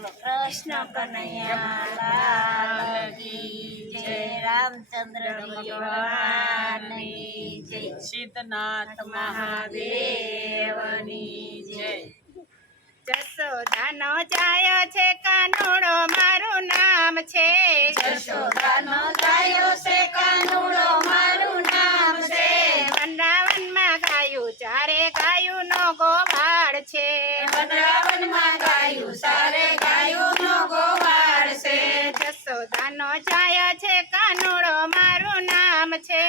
કૃષ્ણ કનૈયા જય રામચંદ્ર ભગવાનની જય. સિદ્ધનાથ મહાદેવની જય જસોદાનો જાયો છે કાનુડો, મારું નામ છે. જશોદાનો ગાયો છે કાનુડો મારું નામ છે વૃંદાવનમાં ગાયું ચારે ગાયું નો ગોવાળ છે વૃંદાવનમાં ગાયું સારે ગાયુંનો ગોવાળ છે જસોદાનો જાયો છે કાનુડો મારું નામ છે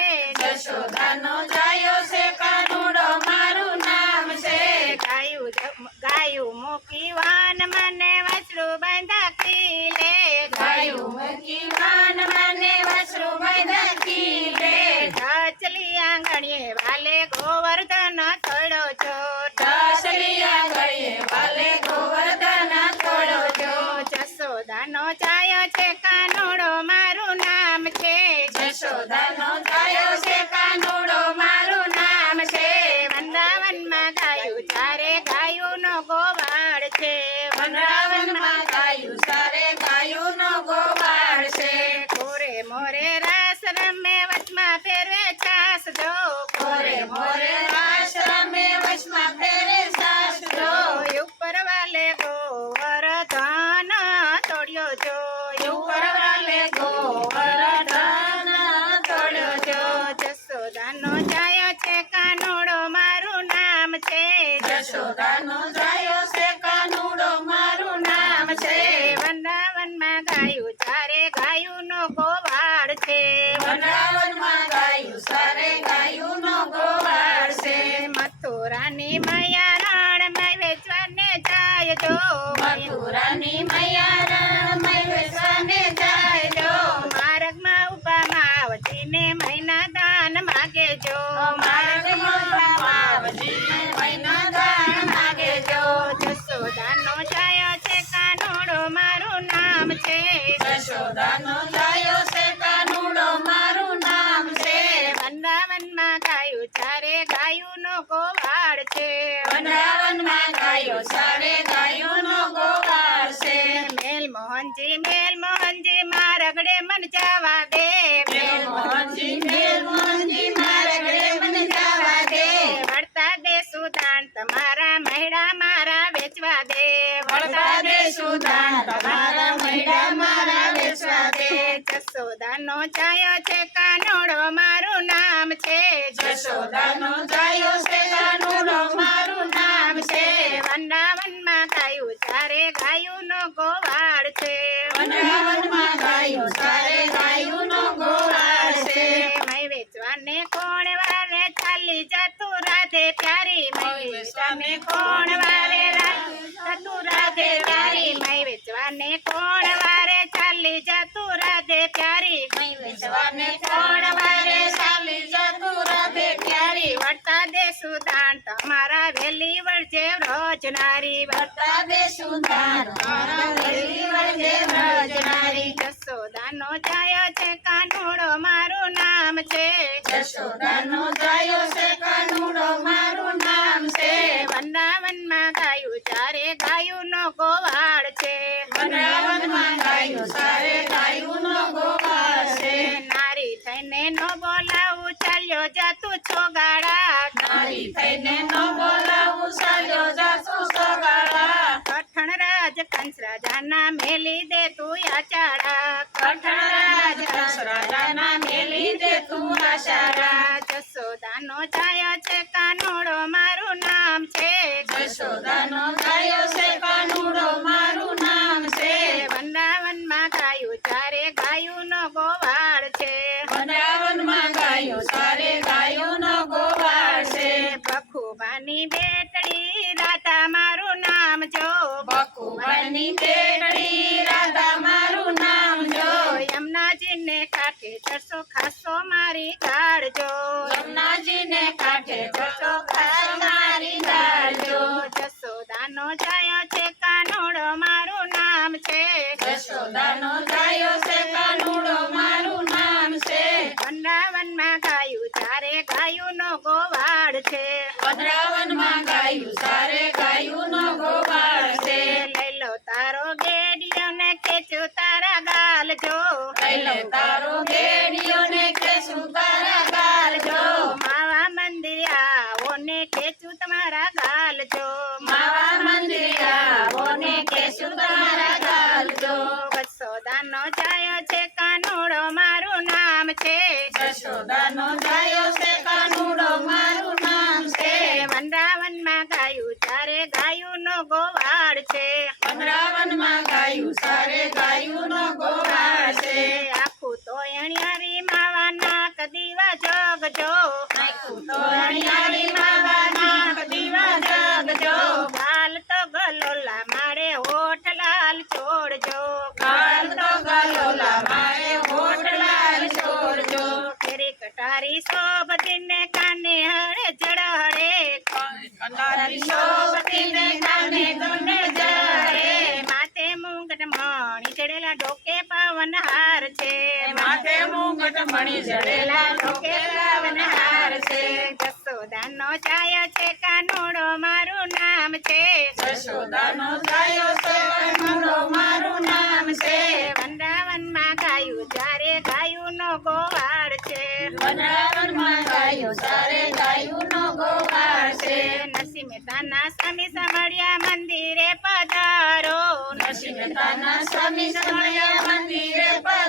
જશોદાનો ગાયો છે કાનુડો મારું નામ છે ગાયું ગાયું મૂકી વાન મને વસરું બાંધા ખીલે ગાયું મૂકી વાન મને વસરું બાંધા ખીલે. ઢાચલી આંગણીએ વાલે ગોવર્ધન થોડો છો વાલે ગોવર્ધન થોડો. જસોદાનો ચાયો છે કાનુડો મારું નામ છે જશોદાનો ગાયો છે કાનુડો મારું નામ છે વૃંદાવનમાં ગાયું ચારે ગાયું નો ગોવાળ છે વનરાવનમાં ગાયું સારે ગાયુંનો ગોવાળ છે કોરે મોરે રાસ રમે વચમાં ફેરવે છાસ જો મોરે મોરે રાસ રમે વશમાં ફેરે સાસરો ઉપર વાલે ગોવર્ધન તોડ્યો જો ઉપર વાલે ગોવર્ધન તોડ્યો જો. જસોદાનો ચાયો છે કાનુડો મારું નામ છે જશોદાનો જાયો છે કાનુડો મારું નામ છે વૃંદાવનમાં ગાયું ચારે ગાયું નો ગોવાળ છે વનરાવનમાં ગાયું સારે ગાયુંનો ગોવાળ છે મથુરાની મૈયા રણમાં વેચવાને જાય જો મથુરાની મૈયા રણમય વેસવાને જાય માર્ગમાં ઊભા મહિના દાન માગે માર્ગમાં માવજીને મહિના દાન માગે જસોદાનો છાયો છે કાનુડો મારું નામ છે. જશોદાનો ગાયો છે કાનુડો મારું નામ છે. વૃંદાવનમાં ગાયું ચારે ગાયું નો ગોવાળ છે. ગાયો જસોદાનો છે કાનોડો મારું નામ છે જશોદાનો જાયો છે કાનોડો મારું નામ છે વૃંદાવનમાં ગાયું ચારે ગાયું નો ગોવાળ છે. વનરાવનમાં ગાયો સારે ગાયુંનો ગોવાળ છે. મય વેચવાને કોણ વારે ચાલી જતું રાધે પ્યારી મય વેચવાને કોણ વારે જતું રાધે પ્યારી મય વેચવાને કોણ વારે ચાલી જતું રાધે પ્યારી મય વેચવાને કોણ વારે ચાલી જતું રાધે પ્યારી વળતા દે સુદાન તમારા વેલી વળજે રોજનારી વળતા સુંદર. વેલી જસોદાનો છાયો છે કાનુડો મારું નામ છે. જસોદાનો ગાયો છે કાનુડો મારું નામ છે. વૃંદાવનમાં ગાયું ચારે ગાયું નો ગોવાળ છે. વૃંદાવનમાં ગાયું ચારે ગાયું નો ગોવાળ છે. નારી થઈને નો બોલાવું ચાલ્યો જાતું છો ગાડા નારી થઈને ન જસોદાનો મારું નામ છે જશોદાનો ગાયો વૃંદાવનમાં ગાયું ચારે ગાયું નો ગોવાળ છે વનરાવનમાં ગાયો ગોવાળ છે બખુબાની બેટડી રાધા મારું નામ જો બકુવાની બેટડી રાધા મારું નામ જો યમુનાજીને કાંઠે ચરસો ખાસો મારી ગાળજો યમુનાજીને કાંઠે જતો ખાસ મારી ગાળજો જસોદાનો જાયો છે કાનોડો મારું નામ છે. જશોદાનો જાયો છે કાનુડો મારું નામ છે. વૃંદાવનમાં ગાયું ચારે ગાયું નો ગોવાળ છે. વનરાવનમાં ગાયું સારે ગાયુંનો ગોવાળ છે. લઈ લો તારો ગે ગાલજો લઈ લે તારો ગેડિયો ને ખેંચું તારા ગાલજો માવા મંદિર આવો ને ખેંચું તમારા ગાલજો માવા મંદિરે આવો ને ખેંચું તારા ગાલજો વત્સોદાનો જાયો છે કાનુડો મારું નામ છે. જશોદાનો જાયો છે કાનુડો મારું નામ છે. વનરાવનમાં ગાયું ચારે ગાયું નો ગોવાળ છે. વનરાવનમાં ગાયું સારે ગાયું નો ગોવાળ છે આખું તો અણિયારી માવા નાક દીવા જોગજો. તો ગલોલા મારે હોઠ લાલ છોડજો. કાલ તો ગલોલા મારે હોઠ લાલ છોડજો કટારી કાને કાને માથે મુંગટ મણી ચડેલા ડોકે પાવન હાર છે. જડેલા લોકે છે. જસોદાનો છે કાનુડો મારું નામ છે. જશોદાનો જાયો છે કાનુડો મારું નામ છે. વનરાવનમાં ગાયું જ્યારે ગાયું નો ગોવાળ છે. વનરાવનમાં ગાયું સારે ગાયું નો ગોવાળ છે. નસી મહેતાના સ્વામી સમળિયા મંદિરે પધારો. નસી મહેતાના સ્વામી સમળિયા મંદિરે પધારો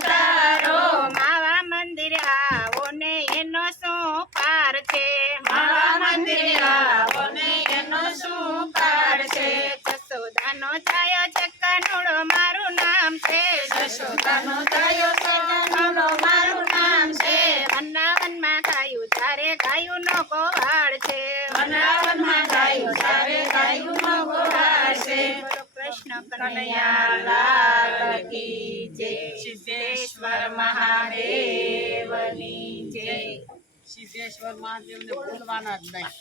જાયો છે કાનુડો મારું નામ છે વનરાવનમાં ગાયું તારે ગાયું નો ગોવાળ છે વનરાવનમાં ગાયું તારે ગાયું નો ગોવાળ છે કૃષ્ણ કનૈયા કનૈયા લાલ કી જય સિદ્ધેશ્વર મહાદેવની. જય સિદ્ધેશ્વર મહાદેવને ભૂલવાના જ નહીં.